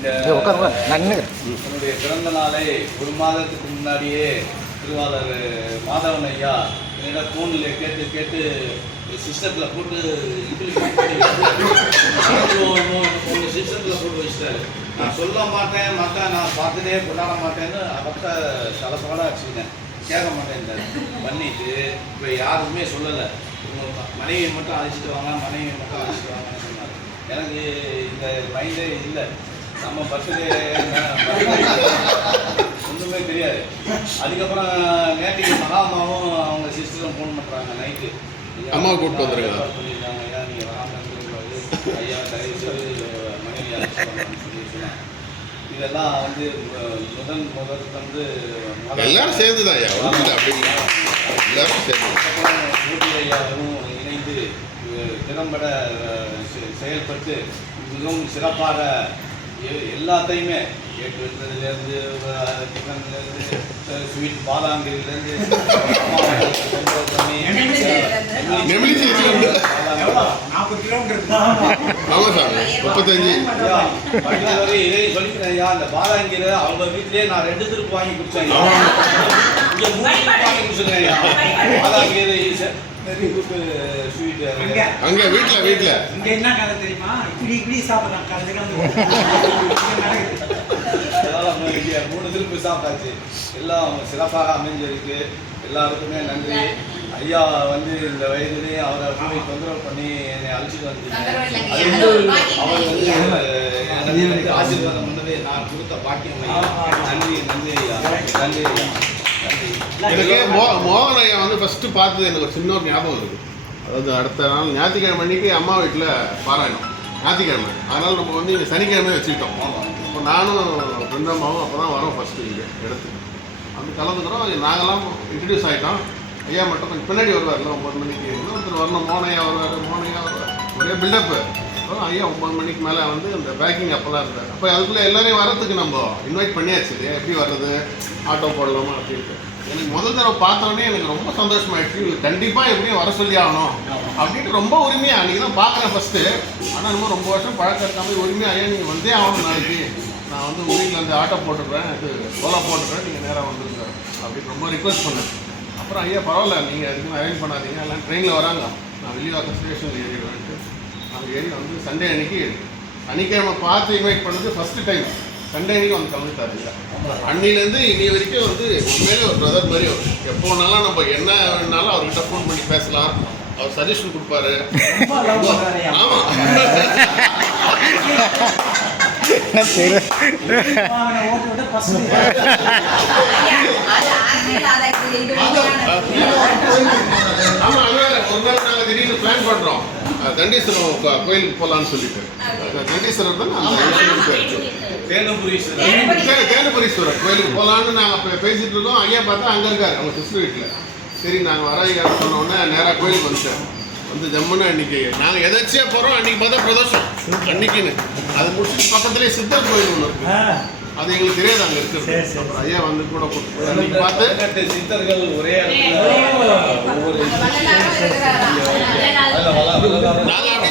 என்னுடைய பிறந்த நாளை ஒரு மாதத்துக்கு முன்னாடியே திருவாளர் மாதவன் ஐயா என்னிடம் ஃபோனில் கேட்டு கேட்டு சிஸ்டத்தில் போட்டு ஒன்று சிஸ்டத்தில் போட்டு வச்சுட்டாரு. நான் சொல்ல மாட்டேன் நான் பார்த்துட்டே கொண்டாட மாட்டேன்னு அவர்கிட்ட தலப்பாடாக வச்சுக்கிட்டேன். கேட்க மாட்டேன் பண்ணிட்டு இப்போ யாருக்குமே சொல்லலை. மனைவியை மட்டும் அழைச்சிட்டு வாங்க, மனைவியை மட்டும் அழைச்சிட்டு வாங்கன்னு சொன்னார். எனக்கு இந்த மைண்டே இல்லை. நம்ம பர்த்டே ஒன்றுமே தெரியாது. அதுக்கப்புறம் நேற்றுக்கு மகாமாவும் அவங்க சிஸ்டரும் ஃபோன் பண்ணுறாங்க நைட்டு. அம்மா கூப்பிட்டு வந்துருக்காங்க சொல்லியிருக்காங்க, ஐயா நீங்கள் வராமல் இருக்கக்கூடாது, ஐயா தயவுசெய்து மனைவி அழைச்சிட்டு சொல்லி சொன்னாங்க. இதெல்லாம் வந்து முதல் வந்து எல்லாரும் சேர்ந்து தான் ஐயா எல்லாரும் சேர்ந்து ஊட்டி ஐயாவும் இணைந்து திறம்பட செயல்பட்டு மிகவும் சிறப்பாக எல்லாத்தையுமே கேக் வெட்டுறதுலேருந்து டிஃபன்லேருந்து ஸ்வீட் பாதாங்கிலேருந்து ஆமாம் சார் 35 வரை இதே சொல்லிக்கிறேன் ஐயா. அந்த பாதாங்கீரை அவங்க வீட்டிலே நான் 2 திருப்பு வாங்கி குடிச்சேன். இங்கே 3 திருப்பு வாங்கி குடிச்சிருக்கேன் ஐயா. பாதாங்கீரை வெரி குட் ஸ்வீட். அங்கே வீட்டில் இங்கே என்ன கதை தெரியுமா? இப்படி சாப்பிட்றாங்க அதனால் 3 திருப்பு சாப்பிட்டாச்சு. எல்லாம் சிறப்பாக அமைஞ்சிருக்கு. எல்லாருக்குமே நன்றி. ஐயா வந்து இந்த வயதிலே அவரை போய் தொந்தரவு பண்ணி என்னை அழைச்சிட்டு வந்துருக்கேன். அவர் வந்து ஆசீர்வாதம் பண்ணது நான் கொடுத்த பாக்கியம். நன்றி நன்றி ஐயா, நன்றி ஐயா, நன்றி. எனக்கு மோகன் ஐயா வந்து ஃபஸ்ட்டு பார்த்தது எனக்கு ஒரு சின்ன ஒரு ஞாபகம் இருக்குது. அதாவது அடுத்த நாள் ஞாயிற்றுக்கிழமை அன்றைக்கி அம்மா வீட்டில் பாராயணம் ஞாயிற்றுக்கிழமை. அதனால் நம்ம வந்து இங்கே சனிக்கிழமை வச்சுக்கிட்டோம். இப்போ நானும் ஃப்ரெண்ட் அம்மாவும் அப்போ தான் வரோம் ஃபஸ்ட்டு இங்கே இடத்துக்கு வந்து கலந்துக்கிறோம். நாங்களாம் இன்ட்ரடியூஸ் ஆகிட்டோம். ஐயா மட்டும் கொஞ்சம் பின்னாடி வருவார்ல 9 மணிக்கு. ஒருத்தர் வரணும், மோனையா வருவார். ஒரே பில்டப்பு. அப்புறம் ஐயா 9 மணிக்கு மேலே வந்து இந்த பேக்கிங் அப்போல்லாம் இருந்தார். அப்போ அதுக்குள்ளே எல்லாரையும் வரத்துக்கு நம்ம இன்வைட் பண்ணியாச்சு. எப்படி வர்றது, ஆட்டோ போடலாமா அப்படின்ட்டு. எனக்கு முதல் தடவை பார்த்தோன்னே எனக்கு ரொம்ப சந்தோஷமாயிடுச்சு. கண்டிப்பாக எப்படியும் வர சொல்லி ஆகணும் அப்படின்ட்டு ரொம்ப உரிமையாக அன்றைக்கி தான் பார்க்குறேன் ஃபஸ்ட்டு. ஆனால் இன்னும் ரொம்ப வருஷம் பழக்கம் இருக்காமல் உரிமையாக ஐயா நீங்கள் வந்தே ஆகணும், நாளைக்கு நான் வந்து வீட்டில் வந்து ஆட்டோ போட்டுடுறேன், ஓலா போட்டுடுறேன், நீங்கள் நேராக வந்துருங்க அப்படின்னு ரொம்ப ரிக்வெஸ்ட் பண்ணேன். அப்புறம் ஐயா பரவாயில்ல, நீங்கள் அதுக்கு அரேஞ்ச் பண்ணாதீங்க, எல்லாம் ட்ரெயினில் வராங்க, நான் வெளிவாக்கம் ஸ்டேஷனில் ஏறிடுவேன்ட்டு நாங்கள் ஏறி வந்து சண்டே அன்றைக்கி சனிக்கிழமை பார்த்து இன்வைட் பண்ணது ஃபஸ்ட்டு டைம். சண்டே அன்றைக்கி வந்து கலந்துட்டாரு இல்லை. அன்னிலேருந்து இனி வரைக்கும் வந்து உண்மையிலே ஒரு பிரதர் மாதிரி அவர். எப்போ வேணாலும் நம்ம என்ன வேணாலும் அவர்கிட்ட ஃபோன் பண்ணி பேசலாம், அவர் சஜஷன் கொடுப்பாரு. ஆமாம் ஆமாம் ஒரு நாள் நாங்கள் திடீர்னு பிளான் பண்ணுறோம் தண்டீஸ்வரம் கோயிலுக்கு போகலான்னு சொல்லிட்டு. தண்டீஸ்வரர் தான் தேனுபுரீஸ்வரர் கோயிலுக்கு போகலான்னு நாங்கள் பேசிகிட்டு இருக்கோம். ஐயா பார்த்தா அங்கே இருக்கார் அவங்க சிஸ்டர் வீட்டில். சரி நாங்கள் வர ஐயா சொன்னோடனே நேராக கோயிலுக்கு வந்துட்டேன். வந்து ஜம்முன்னு அன்றைக்கி நாங்கள் எதாச்சியாக போகிறோம். அன்றைக்கி பார்த்தா பிரதோஷம் அன்றைக்கின்னு அதை முடிச்சுட்டு பக்கத்துலேயே சித்தர் கோயில் ஒன்று இருக்குது. அது எங்களுக்கு தெரியாது அங்கே இருக்குது. அப்புறம் ஐயா வந்து கூட அன்றைக்கி பார்த்து சித்தர்கள் ஒரே நாங்கள் அப்படி